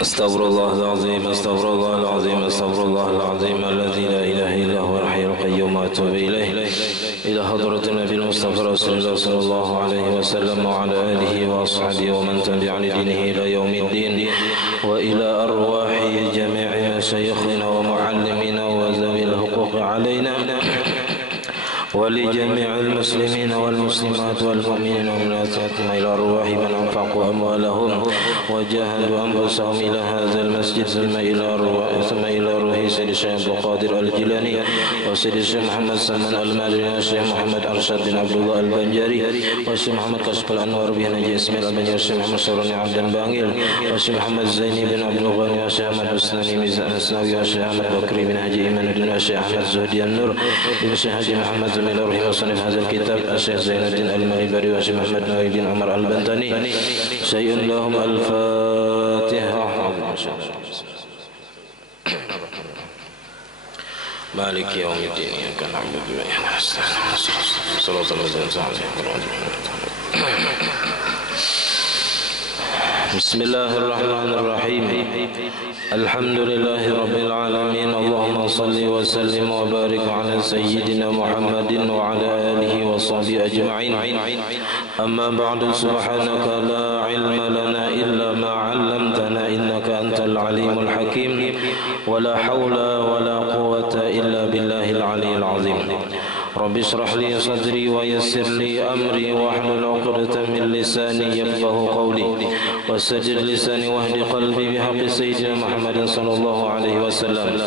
أستغفر الله العظيم أستغفر الله العظيم أستغفر الله العظيم الذي لا إله إلا هو الحي القيوم وأتوب إليه إلى حضرة النبي المصطفى رسول الله صلى الله عليه وسلم وعلى آله وأصحابه ومن تبع لدينه إلى يوم الدين وإلى أرواح جميع مشايخنا ومعلمينا وذوي الحقوق علينا ولجميع المسلمين والمسلمات والمؤمنين والمؤمنات إلى أرواح من أنفقوا أموالهم وجاهدوا أنفسهم إلى هذا المسجد ثم إلى روح سيد الشيخ عبد القادر الجيلاني وسيد الشيخ محمد سلمان المالي والشيخ محمد أرشد بن عبد الله البنجاري والشيخ محمد كشف الأنوار بن نجي إسماعيل البنجاري والشيخ محمد شروني عبد البانجيل والشيخ محمد زيني بن عبد الغني والشيخ أحمد حسناني ميزان السناوي والشيخ أحمد بكري بن حجي إيمان الدين والشيخ أحمد زهدي النور والشيخ حجي محمد زميل روحي وصنف هذا الكتاب الشيخ زين الدين المغيبري والشيخ محمد نوي بن عمر البنتاني شيء لهم الفاتحة مالك يوم الدين إياك نعبد وإياك نستعين صراط الذين أنعمت عليهم بسم الله الرحمن الرحيم الحمد لله رب العالمين اللهم صل وسلم وبارك على سيدنا محمد وعلى آله وصحبه أجمعين أما بعد سبحانك لا علم لنا إلا ما علمتنا إنك أنت العليم الحكيم ولا حول ولا قوة إلا بالله العلي العظيم رب اشرح لي صدري ويسر لي أمري واحلل عقدة من لساني يفقه قولي وسدد لساني واهد قلبي بحق سيدنا محمد صلى الله عليه وسلم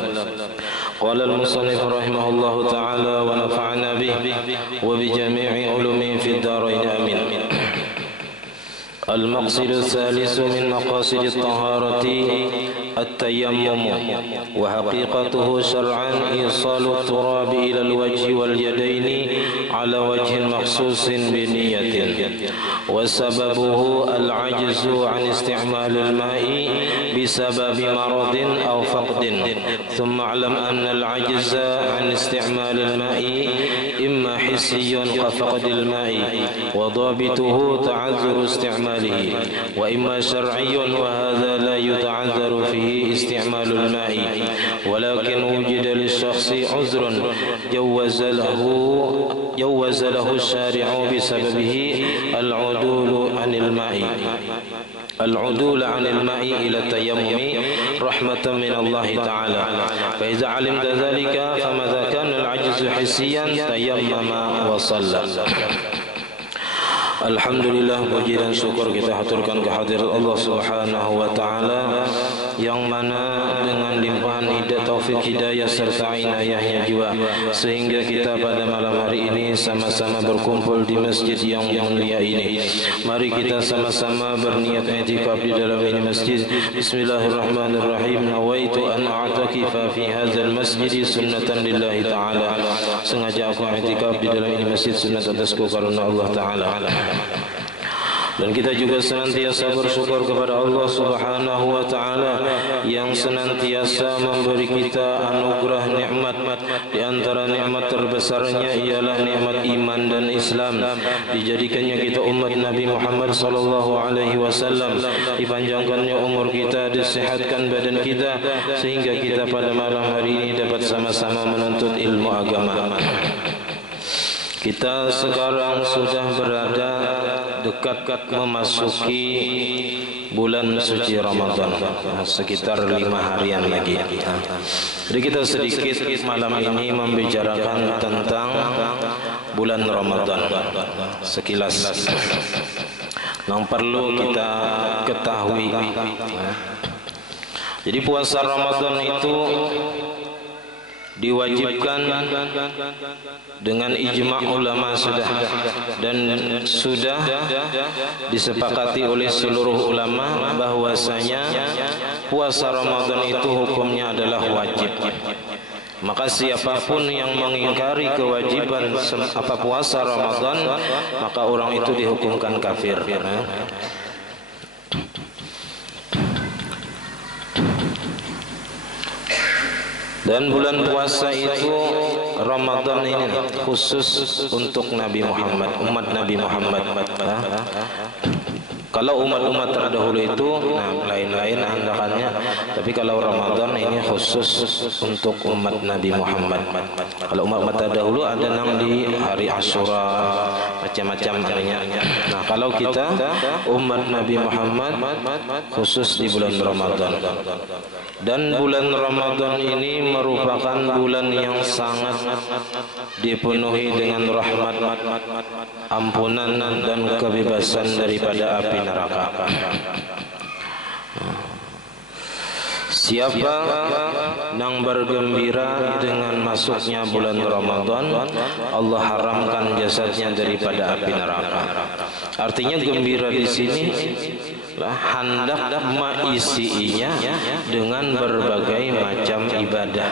قال المصنف رحمه الله تعالى ونفعنا به وبجميع علومه في الدارين آمين المقصد الثالث من مقاصد الطهارة التيمم وحقيقته شرعا إيصال التراب إلى الوجه واليدين على وجه مخصوص بنية وسببه العجز عن استعمال الماء بسبب مرض أو فقد ثم اعلم أن العجز عن استعمال الماء إما حسي كفقد الماء وضابطه تعذر استعماله وإما شرعي وهذا لا يتعذر فيه استعمال الماء ولكن وجد للشخص عذر جوز له الشارع بسببه العدول عن الماء إلى التيمم رحمة من الله تعالى فإذا علمت ذلك فماذا كان العجز حسيا تيمم وصلى Alhamdulillah, puji dan syukur kita haturkan kehadirat Allah Subhanahu wa taala yang mana dengan limpahan taufik hidayah serta inayahnya jua sehingga kita pada malam hari ini sama-sama berkumpul di masjid yang mulia ini. Mari kita sama-sama berniat i'tikaf di dalam ini masjid. Bismillahirrahmanirrahim. Nawaitu an a'takifa fi hadzal masjid sunnatan lillahi ta'ala. Sengaja aku i'tikaf di dalam ini masjid sunat atasku karena Allah taala. Dan kita juga senantiasa bersyukur kepada Allah Subhanahu wa taala yang senantiasa memberi kita anugerah nikmat. Di antara nikmat terbesarnya ialah nikmat iman dan Islam. Dijadikannya kita umat Nabi Muhammad sallallahu alaihi wasallam, dipanjangkannya umur kita, disehatkan badan kita sehingga kita pada malam hari ini dapat sama-sama menuntut ilmu agama. Kita sekarang sudah berada dekat memasuki bulan suci Ramadan, sekitar 5 harian lagi. Jadi kita sedikit malam ini membicarakan tentang bulan Ramadan sekilas yang perlu kita ketahui. Jadi puasa Ramadan itu diwajibkan dengan ijma' ulama dan sudah disepakati oleh seluruh ulama bahwasanya puasa Ramadan itu hukumnya adalah wajib. Maka siapapun yang mengingkari kewajiban puasa Ramadan, maka orang itu dihukumkan kafir. Dan bulan puasa itu Ramadan ini khusus untuk Nabi Muhammad, umat Nabi Muhammad. Kalau umat-umat terdahulu itu lain-lain andakannya, tapi kalau Ramadan ini khusus untuk umat Nabi Muhammad. Kalau umat-umat terdahulu ada yang di hari Asyura, macam-macam adanya. Nah, kalau kita umat Nabi Muhammad khusus di bulan Ramadan. Dan bulan Ramadan ini merupakan bulan yang sangat dipenuhi dengan rahmat, ampunan dan kebebasan daripada api neraka. Siapa yang bergembira dengan masuknya bulan Ramadan, Allah haramkan jasadnya daripada api neraka. Artinya gembira di sini hendak mengisinya dengan berbagai macam ibadah.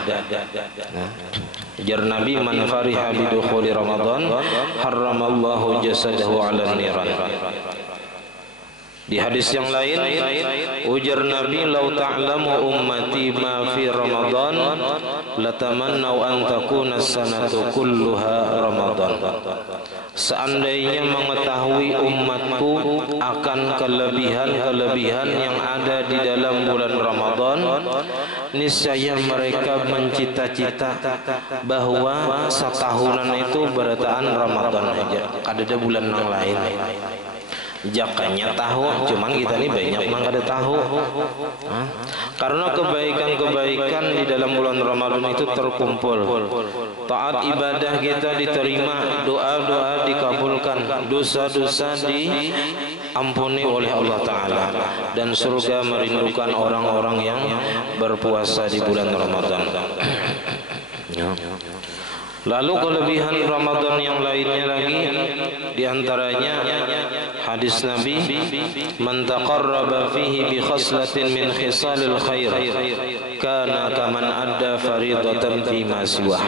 Jar Nabi, man fariha bidukhuli Ramadan haramallahu jasadahu 'alan niran. Di hadis yang lain, ujar Nabi, "Lau ta'lamu ummati ma fi Ramadan, latamannau an takuna sanatu kulluha Ramadan." Seandainya mengetahui umatku akan kelebihan-kelebihan yang ada di dalam bulan Ramadan, niscaya mereka mencita-cita bahwa setahunan itu berataan Ramadan aja, ada bulan yang lain. Jakanya tahu, cuman kita ini banyak mang kada tahu. Karena kebaikan-kebaikan di dalam bulan Ramadan itu terkumpul. Taat ibadah kita diterima, doa-doa dikabulkan, dosa-dosa diampuni oleh Allah Ta'ala, dan surga merindukan orang-orang yang berpuasa di bulan Ramadan. Lalu kelebihan Ramadan yang lainnya lagi, diantaranya hadis Nabi, "Man taqarraba fihi bi khaslatin min khisalil khair, kana kaman adda faridatan fi ma siwah."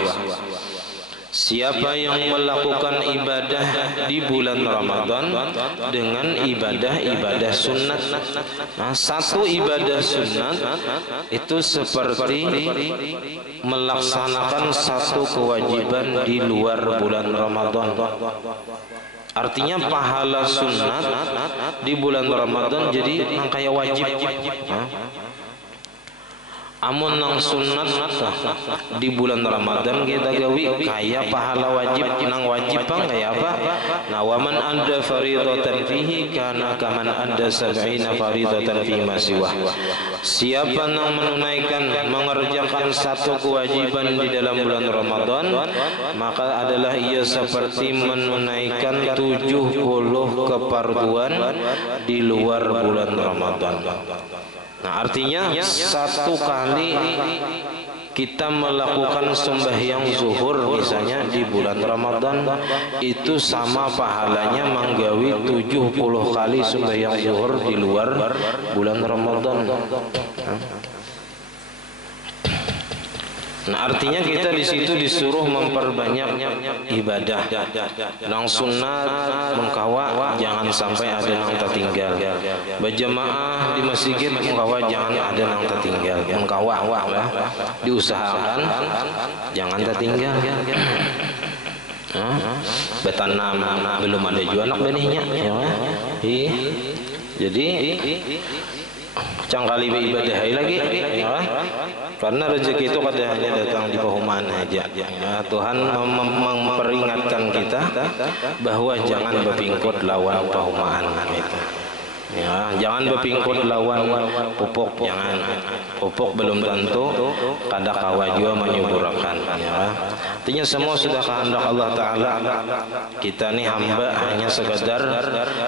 Siapa yang melakukan ibadah di bulan Ramadan dengan ibadah-ibadah sunat. Nah, satu ibadah sunat itu seperti melaksanakan satu kewajiban di luar bulan Ramadan. Artinya pahala sunat di bulan Ramadan jadi kayak wajib. Amun nang sunat di bulan Ramadan kita gawi kaya pahala wajib, nang wajib pang kaya apa? Nah, waman anda faridatan fihi kana kaman anda sab'ina faridatan fi ma siwah. Siapa nang menunaikan, mengerjakan satu kewajiban di dalam bulan Ramadan, maka adalah ia seperti menunaikan 70 keparduan di luar bulan Ramadan. Nah, artinya satu kali kita melakukan sembahyang zuhur misalnya di bulan Ramadan, itu sama pahalanya menggawi 70 kali sembahyang zuhur di luar bulan Ramadan. Nah, artinya kita di situ disuruh memperbanyak ibadah. Nang sunat mengkawa jangan sampai ada nang tertinggal. Berjamaah di masjid mengkawa jangan ada nang tertinggal. Mengkawa lah, diusahakan jangan tertinggal. Betanam belum ada juga anak benihnya. Jadi cangkali ibadah lagi, ya. Karena rezeki itu kadang hanya datang di pahuman aja. Ya, Tuhan memperingatkan kita bahwa jangan berpingkut lawan pahuman gitu. Ya, jangan berpingkut lawan pupuk, jangan. Pupuk belum tentu kada kawa juga menyuburakan. Ya. Artinya semua sudah kehendak Allah Ta'ala. Kita ni hamba hanya sekadar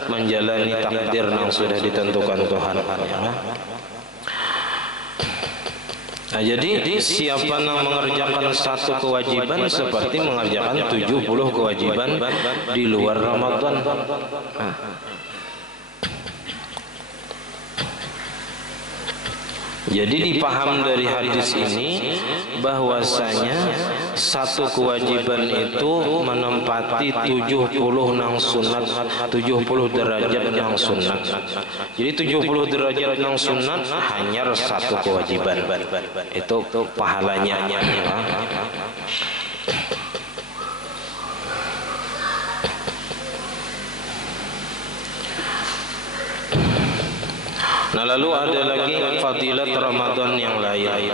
menjalani takdir yang sudah ditentukan Tuhan. Ya. Nah, jadi siapa yang mengerjakan satu kewajiban seperti mengerjakan 70 kewajiban di luar Ramadan. Jadi dipaham dari hadis ini bahwasanya satu kewajiban itu menempati 70 nang sunat, 70 derajat nang sunat. Jadi 70 derajat nang sunat hanya satu kewajiban. Itu pahalanya. Nah, lalu ada lagi fadilat Ramadan yang lain.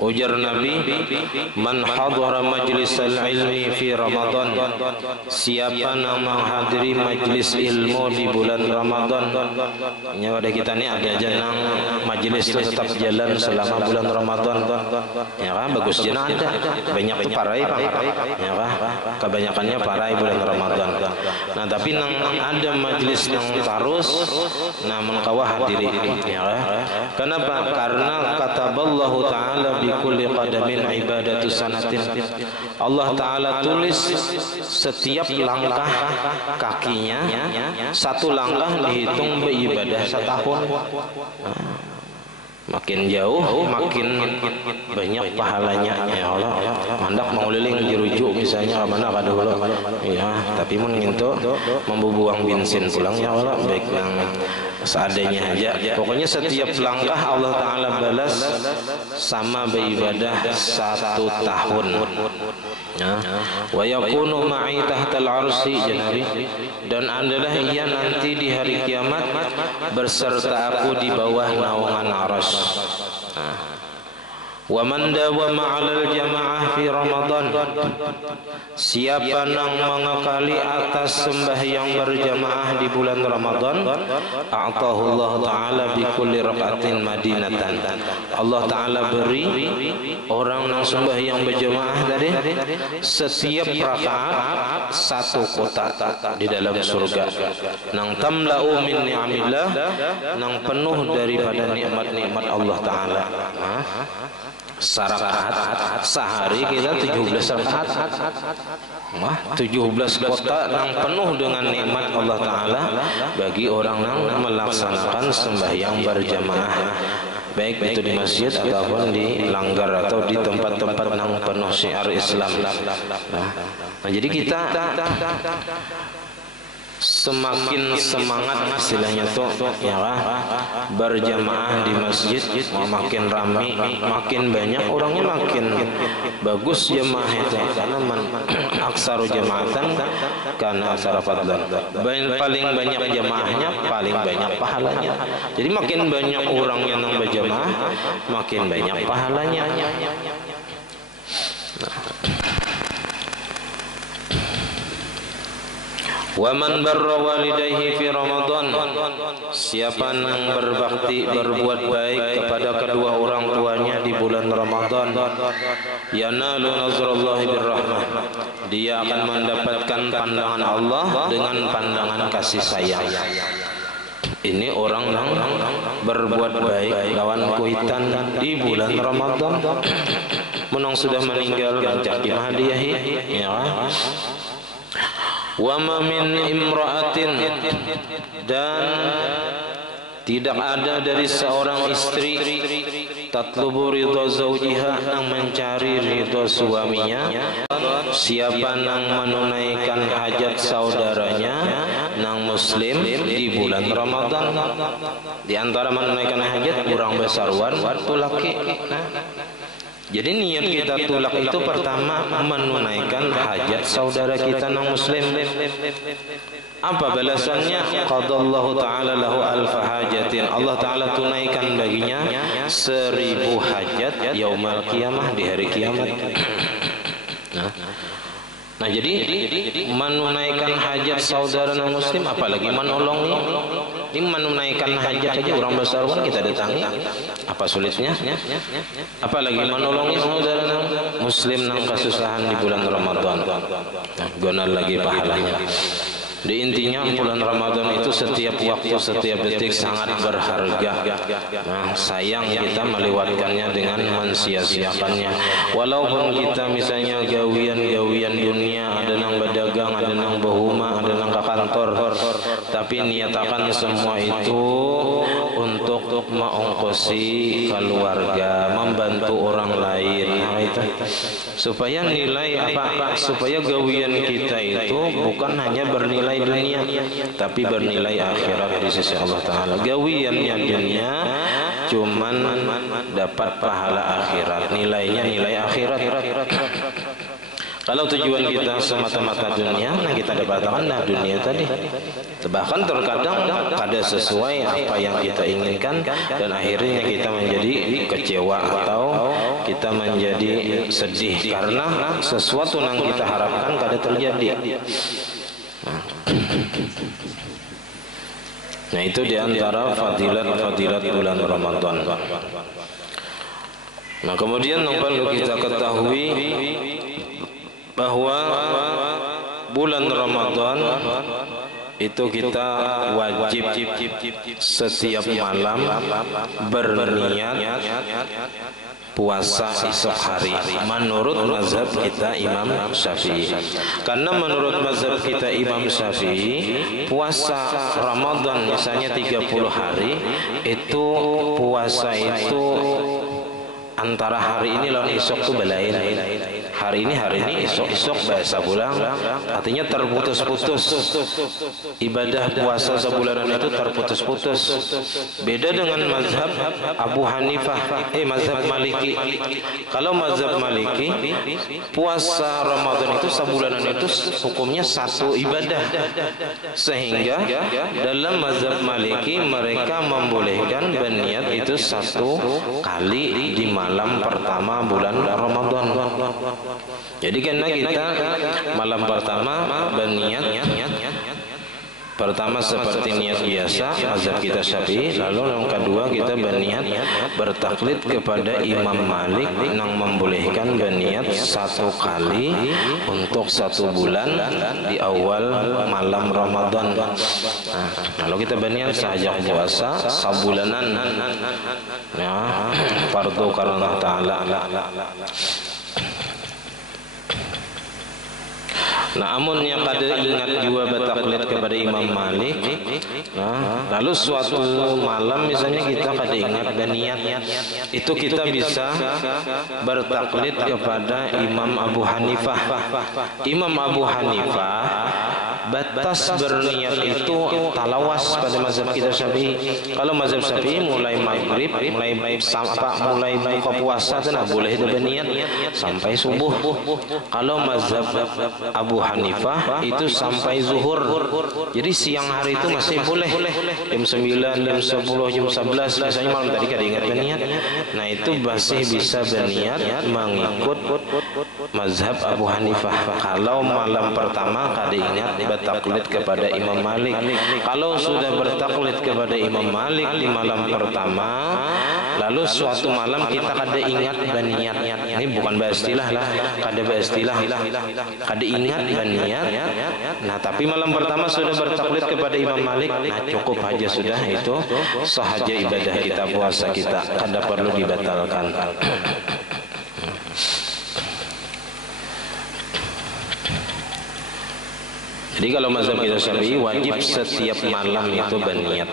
Ujar Nabi, man hadara majlisal ilmi fi Ramadan, siapa yang menghadiri majlis ilmu di bulan Ramadan. Nya pada kita ni ada jenang majlis tetap jalan selama bulan Ramadan. Ya kan, bagus jenang ada. Banyak tu parai, ya kan, kebanyakannya parai bulan Ramadan. Nah, tapi nang ada majlis nang tarus, nah mengkawah hadiri, ya kan. Kenapa? Karena kataballahu taala bi kulli qadamin ibadatu sanatin. Allah Ta'ala tulis setiap langkah kakinya, satu langkah dihitung beribadah setahun. Makin jauh makin banyak pahalanya, ya Allah. Mandak menguliling dirujuk misalnya mana kada hula, ya, tapi mun ngintu membuang bensin pulang, ya Allah, baik yang seadanya aja. Pokoknya setiap langkah Allah Ta'ala balas sama beribadah 1 tahun. Ya. Wa yakunu ma'i tahtal arsy, Nabi, dan adalah ia nanti di hari kiamat berserta aku di bawah naungan arsy. Wa man dawama 'alal jamaah fi Ramadan, siapa yang mengekali atas sembahyang berjamaah di bulan Ramadan, a'tahu Allah Ta'ala bi kulli raka'atin madinatan. Allah Ta'ala beri orang yang sembahyang berjamaah tadi setiap rakaat 1 kota di dalam surga. Nang tamla'u min ni'amillah, nang penuh daripada nikmat-nikmat Allah Ta'ala. Sarakaat sehari kita 17 rakaat. 17 kota yang penuh dengan nikmat Allah Ta'ala bagi orang yang melaksanakan sembahyang berjamaah, baik itu di masjid ataupun di langgar atau di tempat-tempat yang penuh syiar Islam. Nah, jadi kita semakin semangat istilahnya tuh, ya kan, berjamaah di masjid, makin ramai, makin banyak orangnya, makin bagus jamaah itu, karena aksaru jamaatan karena aksara fadlan, paling banyak jamaahnya paling banyak pahalanya. Jadi makin banyak orang yang berjamaah makin banyak pahalanya. Wa man barra walidayhi fi Ramadan, siapa yang berbakti berbuat baik kepada kedua orang tuanya di bulan Ramadan, yanalu nazrallahi birrahmah, dia akan mendapatkan pandangan Allah dengan pandangan kasih sayang. Ini orang yang berbuat baik lawan kuitan di bulan Ramadan, menang sudah meninggal rancak dimahdiyahi, ya. Wa ma min imra'atin, dan tidak ada dari seorang istri tatlubu ridha zawjiha, yang mencari ridha suaminya, siapa yang menunaikan hajat saudaranya nang muslim di bulan Ramadan. Di antara menunaikan hajat kurang besarwan waktu laki. Jadi niat kita tulak itu pertama menunaikan hajat saudara kita yang muslim. Apa balasannya? Qadallahu ta'ala lahu alfa hajatin, Allah Ta'ala tunaikan baginya 1000 hajat yaumal qiyamah, di hari kiamat. Nah, jadi menunaikan hajat saudara non muslim, apalagi menolongnya. Ini menunaikan hajat saja orang besar pun kita datangi, apa sulitnya? Apalagi menolongi saudara non muslim nang kesusahan di bulan Ramadan. Nah, gonar lagi pahalanya. Di intinya bulan Ramadan itu setiap waktu, setiap detik sangat berharga. Nah, sayang kita melewatkannya dengan mensia-siakannya. Walaupun kita misalnya gawian-gawian dunia, ada nang berdagang, ada nang berhuma, ada nang ke kantor, tapi niatakan semua itu untuk mengongkosi keluarga, membantu orang lain. Nah, itu supaya nilai apa? Supaya gawian kita itu bukan hanya bernilai dunia, tapi bernilai akhirat di sisi Allah Ta'ala. Gawiannya dunia cuman dapat pahala akhirat, nilainya nilai akhirat. Kalau tujuan kita semata-mata dunia, nah kita dapatkan dunia tadi. Bahkan terkadang kada sesuai apa yang kita inginkan dan akhirnya kita menjadi kecewa atau kita menjadi sedih karena sesuatu yang kita harapkan kada terjadi. Nah itu diantara fadilat-fadilat bulan Ramadan. Nah kemudian yang perlu kita ketahui bahwa bulan Ramadan itu kita wajib setiap malam berniat puasa esok hari menurut mazhab kita Imam Syafi'i. Karena menurut mazhab kita Imam Syafi'i, puasa Ramadan misalnya 30 hari itu puasa itu antara hari ini lawan esok itu belain. Hari ini, esok bahasa pulang. Artinya terputus-putus. Ibadah puasa sebulanan itu terputus-putus. Beda dengan mazhab Abu Hanifah, mazhab Maliki. Kalau mazhab Maliki, puasa Ramadan itu sebulanan itu hukumnya satu ibadah. Sehingga dalam mazhab Maliki mereka membolehkan berniat itu satu kali di malam pertama bulan Ramadan. Jadi karena kita malam pertama berniat pertama seperti niat biasa mazhab kita Syafi'i, lalu yang kedua kita berniat bertaklid kepada Imam Malik yang membolehkan berniat satu kali untuk satu bulan di awal malam Ramadan. Nah, lalu kita berniat sejak puasa sabulanan ya fardu karena ta'ala. Nah, amun yang kada ingat juga bertaklid kepada Imam Malik, nah, lalu suatu malam misalnya kita kada ingat dan niat, itu kita bisa bertaklid kepada Imam Abu Hanifah. Imam Abu Hanifah batas berniat itu talawas pada mazhab kita Syafi'i. Kalau mazhab Syafi'i mulai maghrib, mulai buka puasa itu nah boleh itu berniat sampai subuh. Kalau mazhab Abu Hanifah itu sampai zuhur. Jadi siang hari itu masih boleh. Jam 9, jam 10, jam 11 misalnya malam tadi kada ingat berniat. Nah itu masih bisa berniat mengikut mazhab Abu Hanifah. Kalau malam pertama kada ingat bertaklid kepada Imam Malik. Kalau sudah bertaklid kepada Imam Malik di malam pertama, lalu suatu malam kita kada ingat berniat. Ini bukan beristilah lah, kada beristilah, kada ingat berniat. Nah tapi malam pertama sudah bertaklid kepada Imam Malik, nah cukup aja sudah, itu sahaja ibadah kita, puasa kita, kada perlu dibatalkan. Jadi kalau mazhab kita Syafi'i wajib setiap malam itu berniat.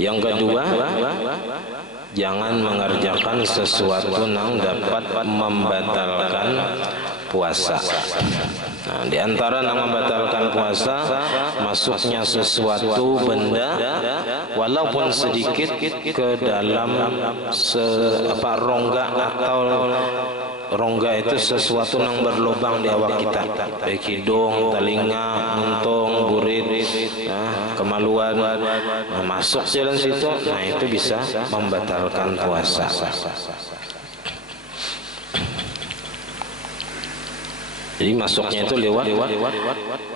Yang kedua, jangan mengerjakan sesuatu yang dapat membatalkan puasa. Nah, di antara yang membatalkan puasa, masuknya sesuatu benda walaupun sedikit ke dalam rongga, atau rongga itu sesuatu yang berlubang di awak kita, baik hidung, telinga, muntung, burit, kemaluan, masuk jalan situ, nah itu bisa membatalkan puasa. Jadi masuknya itu lewat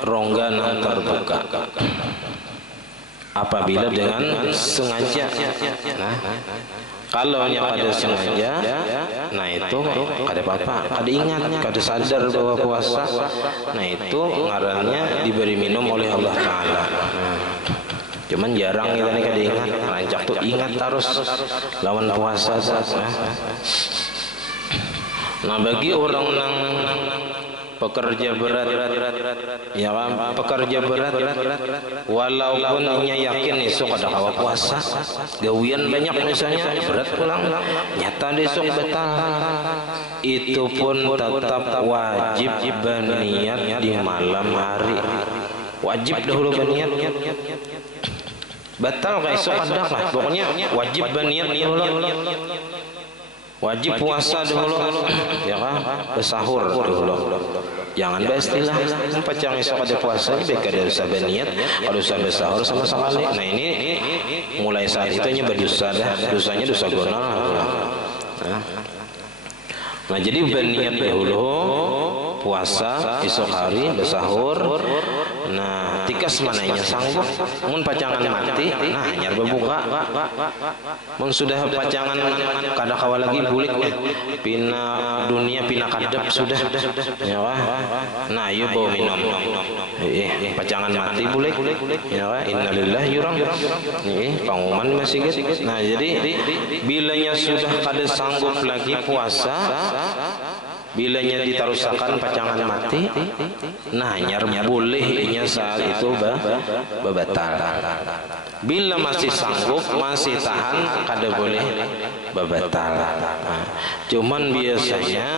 rongga yang terbuka. Apabila dengan sengaja, nah kalau yang kada sengaja, nah itu kada apa-apa, kada ingat, kada sadar bahwa puasa, nah itu ngarannya diberi minum oleh Allah Ta'ala. Cuman jarang kita nih kada ingat, rancak tuh ingat terus lawan puasa. Nah bagi orang yang pekerja berat, ya kan, pekerja berat, walaupun yakin esok ada hawa puasa, gawian banyak misalnya, berat pulang, nyata esok batal, itu pun tetap wajib berniat di malam hari, wajib dahulu berniat. Batal ke esok ada lah, pokoknya wajib berniat dahulu. Wajib puasa dulu, ya kan? Bersahur dulu. Jangan beristilah pacang esok ada puasa, baik ada dosa berniat, kalau dosa bersahur sama sekali. Nah ini mulai saat itu hanya berdosa dah, dosanya dosa gonal. Nah jadi berniat dahulu puasa esok hari bersahur. Nah tikas mananya sanggup, mun pacangan mati, nah nyar berbuka. Mun sudah pacangan kada kawa lagi bulik, pina dunia pina kadap sudah, ya wah. Nah yuk bawa minum, pacangan mati bulik, ya wah. Innalillahi yurang, pengumuman masih gitu. Nah jadi bilanya sudah kada sanggup lagi puasa, bilanya ditarusakan pacangan mati, nah nyar bolehnya saat itu babatal. Bila masih sanggup, masih tahan, kada boleh babatal. Cuman biasanya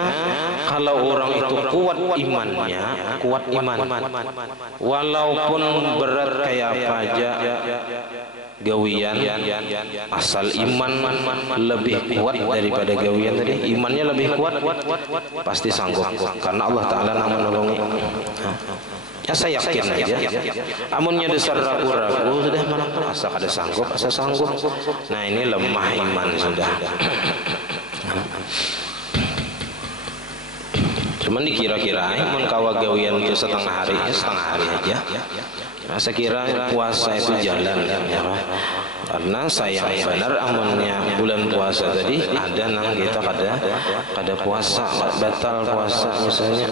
kalau orang itu kuat imannya, kuat iman, walaupun berat kayak apa aja gawian, asal iman lebih kuat daripada gawian tadi, imannya lebih kuat, pasti sanggup, karena Allah Ta'ala menolongi. Ya saya yakin aja, amunnya dasar ragu-ragu sudah mana asa kada sanggup, asa sanggup. Nah ini lemah iman sudah. Cuman dikira-kira mun kawa gawian itu setengah hari aja. Nah, saya kira puasa itu jalan, ya, karena sayang benar amunnya bulan puasa tadi ada nang kita kada puasa, batal puasa misalnya.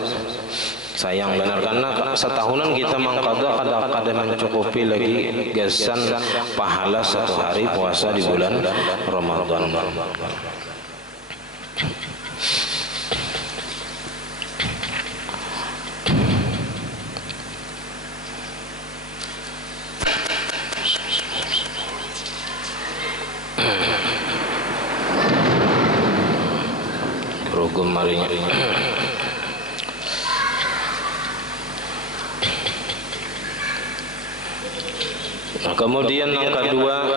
Sayang benar karena setahunan kita mengqadha kada mencukupi lagi gasan pahala satu hari puasa di bulan Ramadan. Rugum marinya. Nah, kemudian yang kedua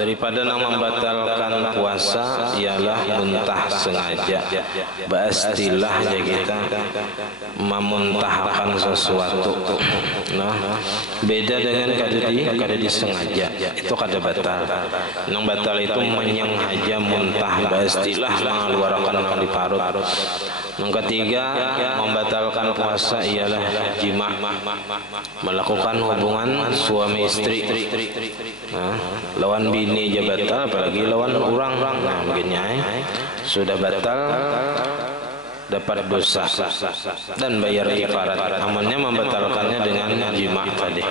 daripada yang membatalkan puasa ialah muntah sengaja. Bastilahnya kita memuntahkan sesuatu. Nah, beda dengan kada disengaja. Itu kada batal. Yang batal itu menyengaja muntah, bastilah mengeluarkan yang di parut. Yang ketiga membatalkan puasa ialah jima, melakukan hubungan suami istri. Nah, lawan bini aja batal, apalagi lawan orang. Nah, begini sudah batal, dapat dosa dan bayar kifarat. Amannya membatalkannya dengan jima tadi.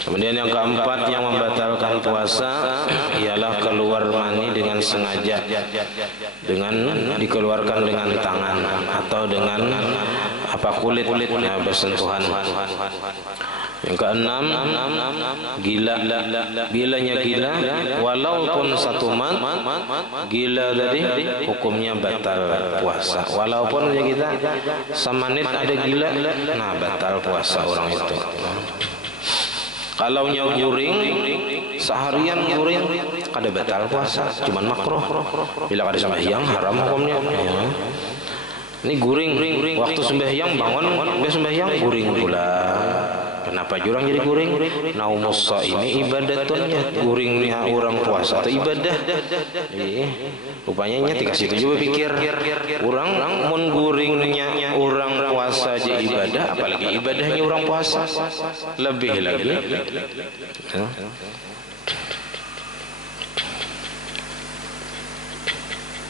Kemudian yang keempat yang membatalkan puasa ialah keluar mani dengan sengaja, dengan dikeluarkan dengan tangan atau dengan kulit bersentuhan. Yang keenam bilanya gila walaupun satu mat, gila tadi hukumnya batal puasa. Walaupun kita semenit ada gila, nah batal puasa orang itu. Kalau guring seharian guring kada batal puasa, cuman makruh. Bila kada sembahyang haram hukumnya. Ya. Ini guring waktu sembahyang bangun enggak sembahyang guring pula. Kenapa jurang jadi guring? Naumus ini ibadatnya, guringnya orang puasa itu ibadah. Rupanya tika situ juga pikir orang mun guringnya orang puasa aja ibadah, apalagi ibadahnya orang puasa lebih lagi.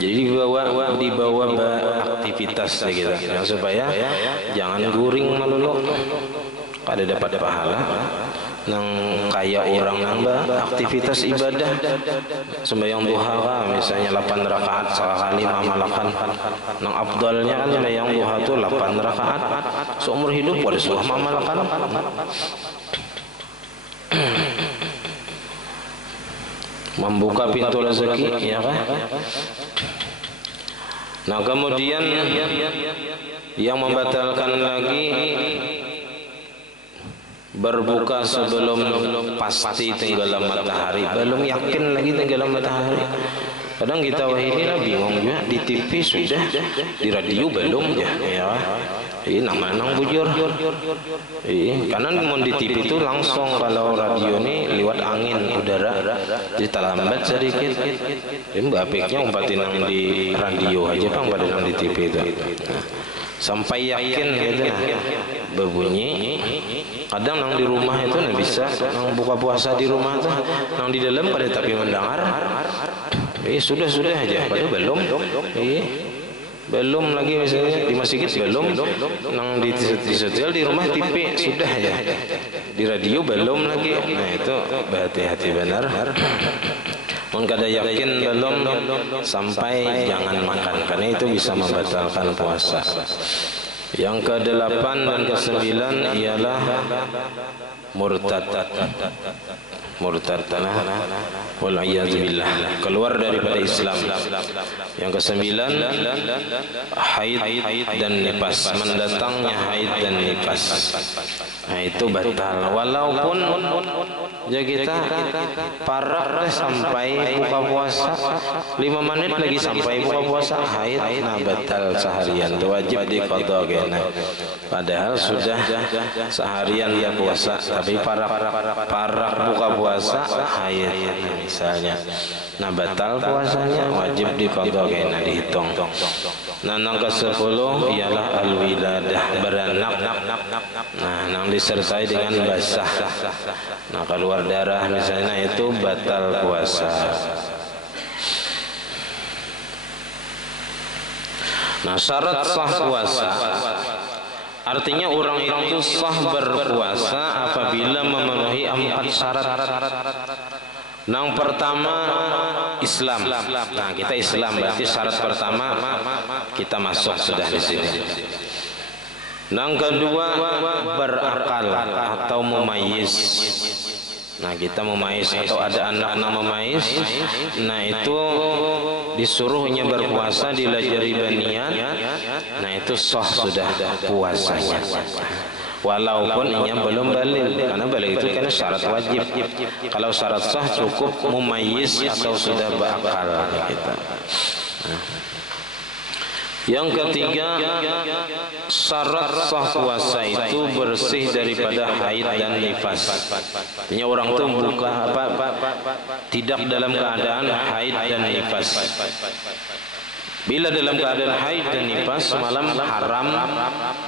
Jadi dibawa aktivitas gitu, ya, supaya jangan guring melulu, kada dapat pahala. Nang kaya orang nambah aktivitas ibadah, sembahyang duha misalnya 8 rakaat sekali mamalakan. Nang afdalnya kan sembahyang duha itu 8 rakaat seumur hidup boleh suah mamalakan. Membuka pintu rezeki, ya kan? Nah, kemudian yang membatalkan lagi berbuka sebelum pasti tenggelam matahari, belum yakin lagi tenggelam matahari. Kadang kita ini lah bingung juga, di TV sudah, di radio belum ya. Ini nang bujur. Karena mau di TV itu langsung, kalau radio ini lewat angin udara, jadi terlambat sedikit. Jadi bapiknya umpatin nang di radio aja bang, pada nang di TV itu. Sampai yakin gitu nah, berbunyi. Kadang nang di rumah itu nah bisa, nang buka puasa di rumah tuh, nang di dalam pada tapi mendengar. Sudah aja, padahal belum. Belum lagi misalnya di masjid belum, nang di setel di rumah TV sudah aja, di radio belum lagi. Nah itu berhati-hati benar. Mun kada yakin belum, sampai jangan makan, karena itu bisa membatalkan puasa. Yang ke-8 dan ke-9 ialah murtad. Murtad tanah wal billah, keluar daripada Islam. Yang ke-9 haid dan nifas, mendatangnya haid dan nifas. Nah itu batal, walaupun ya kita parah sampai buka puasa 5 menit lagi sampai buka puasa haid, nah batal seharian, wajib diqadha kena. Padahal sudah seharian dia puasa, tapi parah buka puasa haid misalnya, nah batal puasanya, wajib diqadha kena, dihitung. Nah yang ke-10 ialah al-wiladah, beranak. Nah yang disertai dengan basah, nah keluar darah misalnya, itu batal puasa. Nah syarat sah puasa, artinya orang itu sah berpuasa apabila memenuhi 4 syarat. Yang pertama Islam. Nah kita Islam, berarti syarat pertama kita masuk sudah di sini. Yang kedua berakal atau mumayyiz. Nah kita memayyiz atau ada anak-anak memayyiz, nah itu disuruhnya berpuasa, dilajari baniat, nah itu sah sudah puasanya. Walaupun ia belum balik, karena balik itu kan syarat wajib. Kalau syarat sah cukup mumayyiz atau sudah berakal gitu. Yang ketiga, syarat sah puasa itu bersih daripada haid dan nifas. Artinya orang itu buka tidak dalam keadaan haid dan nifas. Bila dalam keadaan haid dan nifas, malam haram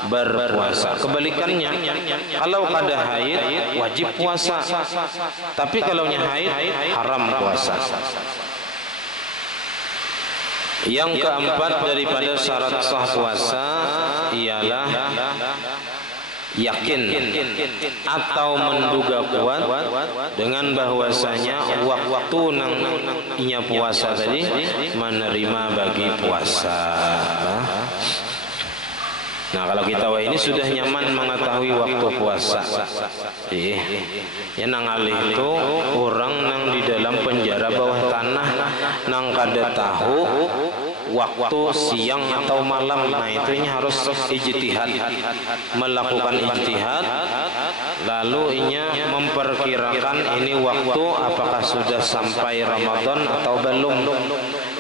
berpuasa. Kebalikannya, kalau ada haid wajib puasa, tapi kalau haid haram puasa. Yang keempat daripada syarat sah puasa ialah yakin atau menduga kuat dengan bahwasanya waktu nang inya puasa tadi menerima bagi puasa. Nah kalau kita ini sudah nyaman mengetahui waktu puasa, ya nang alih itu orang nang di dalam penjara bawah tanah nang kada tahu waktu siang atau malam. Nah itu harus ijtihad, melakukan ijtihad, lalu inya memperkirakan ini waktu apakah sudah sampai Ramadan atau belum,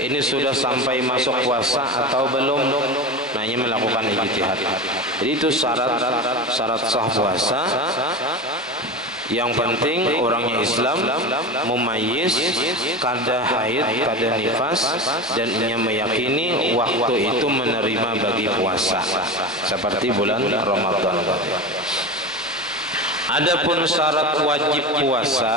ini sudah sampai masuk puasa atau belum. Nah ini melakukan ijtihad. Jadi itu syarat sah puasa. Yang penting orangnya Islam, mumayyiz, kada haid, kada nifas, dan ia meyakini waktu itu menerima bagi puasa seperti bulan Ramadan. Adapun syarat wajib puasa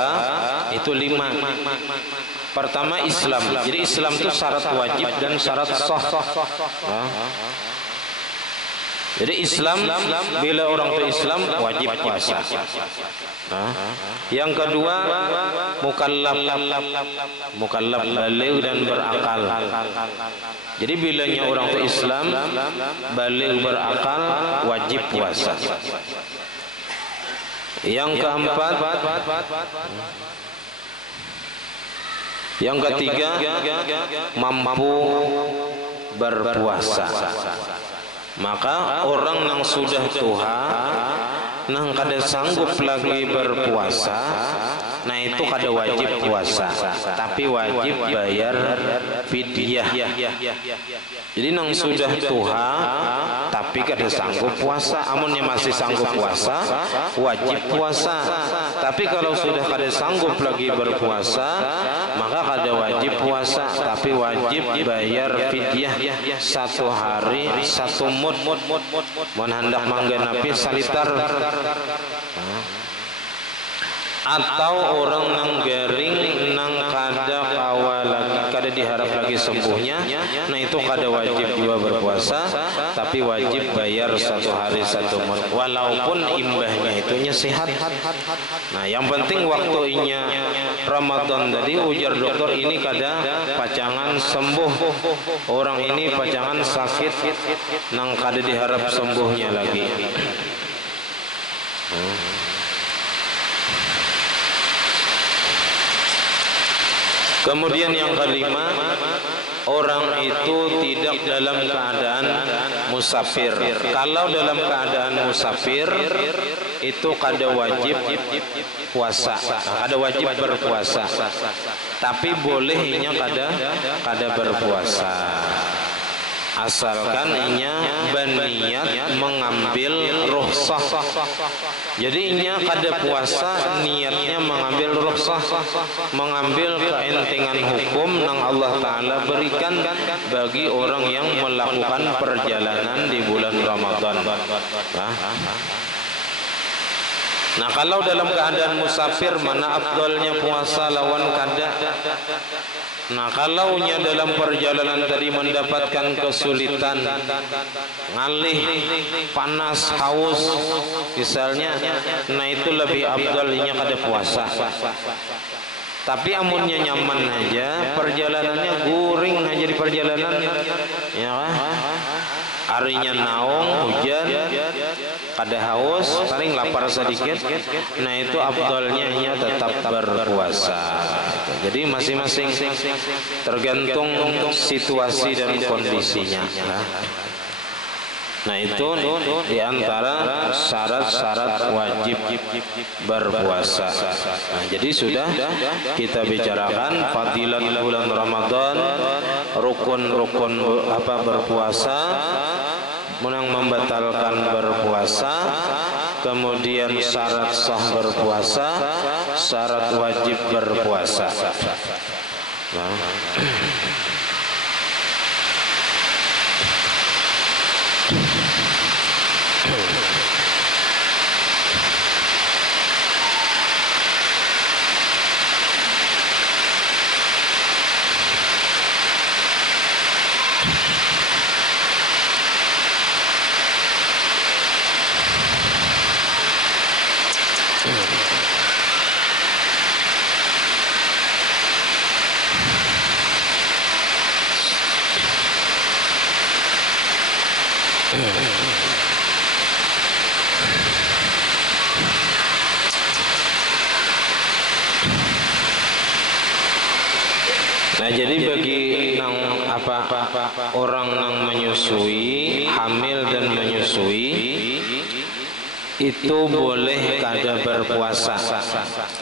itu 5. Pertama Islam. Jadi Islam itu syarat wajib dan syarat sah. Jadi Islam, bila orang itu Islam wajib puasa. Yang kedua mukallaf baligh dan berakal. Jadi bilanya orang itu Islam baligh berakal wajib puasa. Yang keempat, yang ketiga mampu berpuasa. Maka orang yang sudah tua, nang kada sanggup lagi berpuasa, Nah itu kada wajib puasa, tapi wajib bayar fidyah. Jadi nang sudah tuha tapi kada sanggup puasa, amunnya masih sanggup puasa wajib puasa. Tapi kalau sudah kada sanggup lagi berpuasa maka kada wajib puasa, tapi wajib bayar fidyah 1 hari 1 mud. Mun hendak manggenapi salitar. Atau orang nang garing nang kada kawa lagi, kada diharap lagi sembuhnya, nah itu kada wajib juga berpuasa, tapi wajib bayar 1 hari 1 mud walaupun imbahnya itunya sehat. Nah yang penting waktunya Ramadan tadi, ujar dokter ini kada pacangan sembuh, orang ini pacangan sakit nang kada diharap sembuhnya lagi. Kemudian yang kelima, orang itu tidak dalam keadaan musafir. Kalau dalam keadaan musafir itu kada wajib puasa, kada wajib berpuasa. Tapi bolehnya kada berpuasa. Asalkan inya berniat mengambil rukhsah. Jadi inya kada puasa niatnya mengambil rukhsah, mengambil keentengan hukum yang Allah Ta'ala berikan bagi orang yang melakukan perjalanan di bulan Ramadan. Nah kalau dalam keadaan musafir mana afdalnya puasa lawan kada? Nah kalau nya dalam perjalanan tadi mendapatkan kesulitan, ngalih, panas, haus misalnya, nah itu lebih afdalnya kada puasa. Tapi amunnya nyaman aja, perjalanannya guring aja di perjalanan, ya kan? Harinya naung, hujan, kada haus, paling lapar sedikit, nah itu afdalnya tetap berpuasa. Jadi masing-masing tergantung situasi dan kondisinya. Nah itu diantara syarat-syarat wajib berpuasa. Nah, jadi sudah kita bicarakan fadilat bulan Ramadan, rukun-rukun berpuasa, yang membatalkan berpuasa, kemudian syarat sah berpuasa, syarat wajib berpuasa. Nah. Nah jadi bagi orang yang menyusui, hamil dan menyusui, itu boleh kada berpuasa.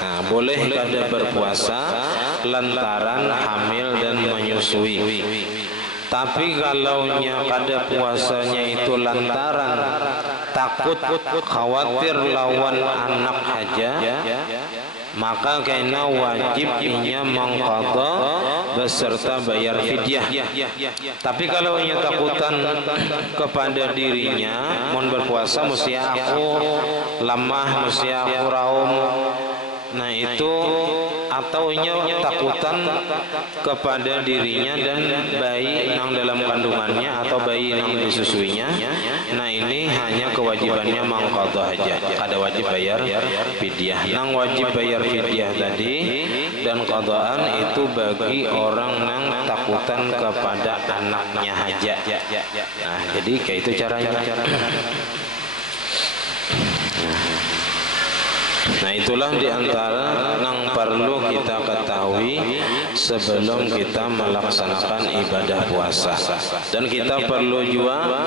Nah, boleh kada berpuasa lantaran hamil dan menyusui. Tapi kalau kada puasanya itu lantaran takut khawatir lawan anak aja, maka kena wajib inya mengqadha beserta bayar fidyah. Tapi kalau inya takutan kepada dirinya, mau berpuasa mesti aku lemah, mesti aku raum, nah itu, atau inya takutan kepada dirinya dan bayi yang dalam kandungannya atau bayi yang disusuinya, nah ini hanya kewajibannya mengqadha aja, kada wajib bayar fidyah. Yang wajib bayar fidyah tadi dan qadaan itu bagi orang yang takutan kepada anaknya aja. Nah jadi kayak itu caranya. Nah itulah diantara yang perlu kita ketahui sebelum kita melaksanakan ibadah puasa. Dan kita perlu juga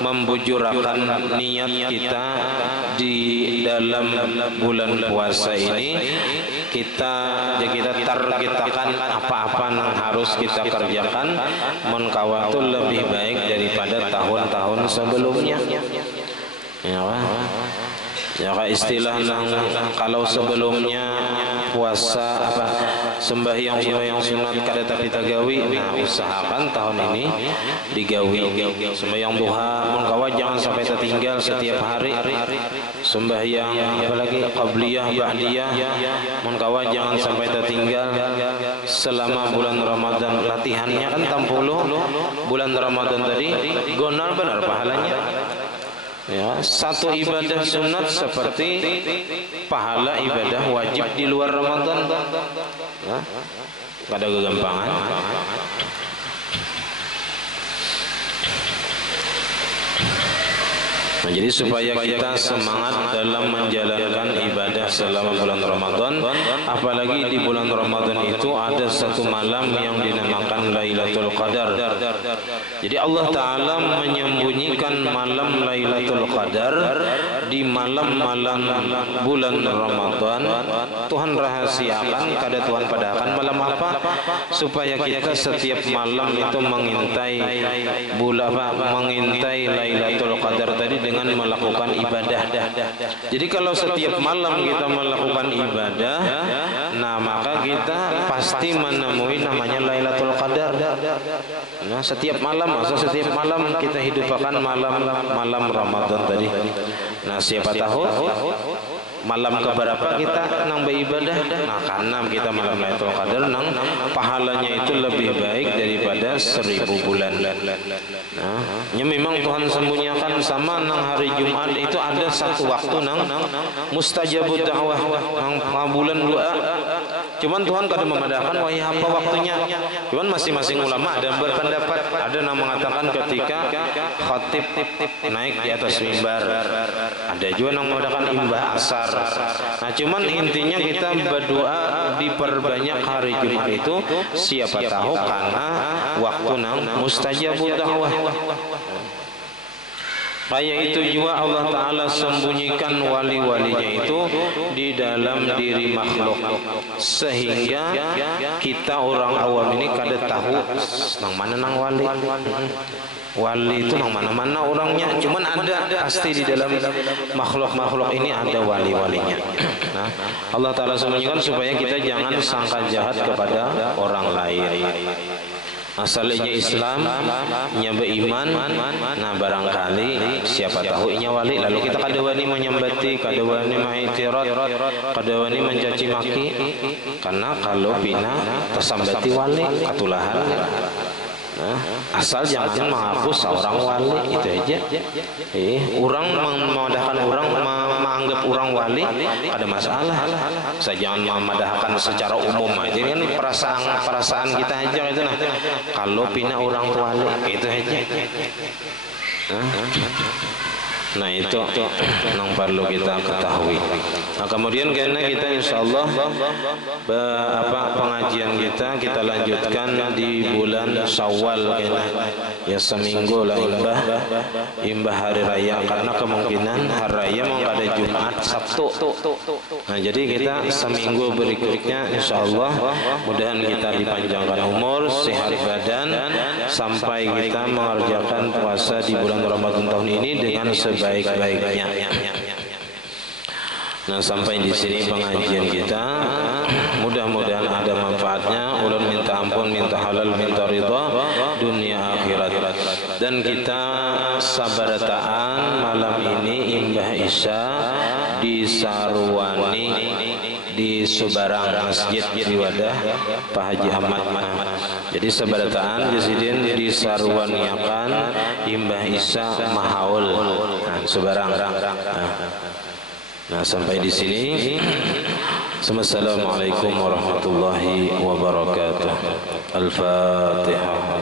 membujurkan niat kita di dalam bulan puasa ini. Kita targetkan apa-apa yang harus kita kerjakan menkawatul lebih baik daripada tahun-tahun sebelumnya. Ya, ya istilah nang kalau sebelumnya puasa apa sembahyang sunat kada tapi tagawi, nah usahakan tahun ini digawi. Sembahyang duha mun kawa jangan sampai tertinggal setiap hari. Sembahyang apalagi qabliyah ba'diyah mun kawa jangan sampai tertinggal selama bulan Ramadan. Latihannya kan 60 bulan Ramadan tadi gonal benar pahalanya. Ya, satu ibadah sunat seperti pahala ibadah wajib di luar Ramadan. Nah, kada kegampangan. Nah, jadi supaya kita semangat dalam menjalankan ibadah selama bulan Ramadan, apalagi di bulan Ramadan itu ada satu malam yang dinamakan Lailatul Qadar. Jadi Allah Ta'ala menyembunyikan malam Lailatul Qadar di malam-malam bulan Ramadan. Tuhan rahasiakan, kada Tuhan padahkan malam apa, supaya kita setiap malam itu mengintai Lailatul Qadar tadi dengan melakukan ibadah. Jadi kalau setiap malam kita melakukan ibadah, nah maka kita pasti menemui namanya Lailatul Qadar. Nah, setiap malam kita hidupkan malam Ramadan tadi. Nah, siapa tahu malam keberapa kita nang beribadah, nah karena kita malam Lailatul Qadar nang pahalanya itu lebih baik daripada 1000 bulan. Nah, ya memang Tuhan sembunyikan sama nang hari Jumat itu ada satu waktu nang mustajabud da'wah, nang bulan doa. Cuman Tuhan kada memadahkan wahai apa waktunya. Cuman masing-masing ulama ada berpendapat, ada yang mengatakan ketika khatib naik di atas mimbar, ada juga yang mengatakan imbah asar. Nah, cuman intinya kita berdoa diperbanyak hari Jumat itu, siapa tahu karena waktu nang mustajabud da'wah. Kayak itu juga Allah Ta'ala sembunyikan wali-walinya itu di dalam diri makhluk, sehingga kita orang awam ini kada tahu nang mana nang wali. Wali itu nang mana-mana orangnya, cuman ada pasti di dalam makhluk-makhluk ini ada wali-walinya. Nah, Allah Ta'ala sembunyikan supaya kita jangan sangka jahat kepada orang lain. Asalnya Islam, nya beriman, nah barangkali siapa tahu inya wali, lalu kita kada wani menyembati, kada wani mengiktirat, kada wani mencaci maki, karena kalau bina tersambati wali katulahan. Nah, asal jangan menghapus seorang wali, itu aja. Orang memadahkan orang, menganggap orang wali ada masalah. Saya jangan memadahkan secara umum aja, kan perasaan kita aja itu. Nah, kalau pina orang wali itu aja. Nah itu yang perlu kita ketahui. Nah kemudian karena kita insyaallah pengajian kita lanjutkan di bulan Syawal ya, seminggu lah imbah hari raya, karena kemungkinan hari raya mau ada Jumat Sabtu. Nah jadi kita seminggu berikutnya insyaallah mudahan kita dipanjangkan umur, sehat badan, sampai kita mengerjakan puasa di bulan Ramadan tahun ini dengan sebaik-baiknya. Nah sampai di sini pengajian kita, mudah-mudahan ada manfaatnya. Ulun minta ampun, minta halal, minta ridha dunia akhirat. Dan kita sabarataan malam ini imbah Isya di Sarwani di Subarang Masjid di Wadah Pak Haji Ahmad. Jadi sabarataan Jasidin di Sarwaniakan imbah Isya Mahaul Subarang. Nah sampai di sini. Assalamualaikum warahmatullahi wabarakatuh. Al-Fatihah.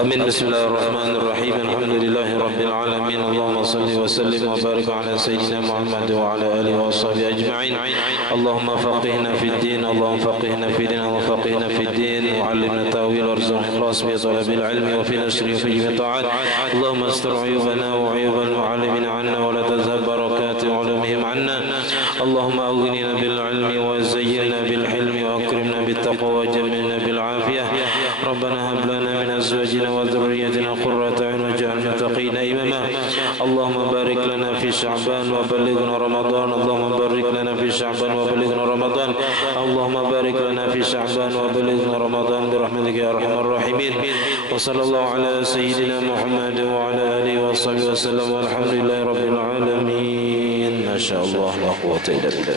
آمين. بسم الله الرحمن الرحيم. الحمد لله رب العالمين. اللهم صل وسلم وبارك على سيدنا محمد وعلى آله وصحبه أجمعين. اللهم فقهنا في الدين، اللهم فقهنا في الدين، اللهم فقهنا في الدين، وعلمنا التأويل وارزقنا الإخلاص في طلب العلم وفي نشره وفي جميع الطاعات. اللهم استر عيوبنا وعيوب المعلمين عنا، ولا تذهب بركات علومهم عنا. اللهم أغننا بالعلم وزينا بالحلم وأكرمنا بالتقوى وجملنا بالعافية. ربنا هب لنا من أزواجنا وذريتنا قرة أعين واجعلنا للمتقين إماما. اللهم بارك لنا في شعبان وبلغنا رمضان. اللهم بارك لنا في شعبان وبلغنا رمضان. اللهم بارك لنا في شعبان وبلغنا رمضان برحمتك يا أرحم الراحمين. وصلى الله على سيدنا محمد وعلى آله وصحبه وسلم، والحمد لله رب العالمين. ما شاء الله لا قوة إلا بالله.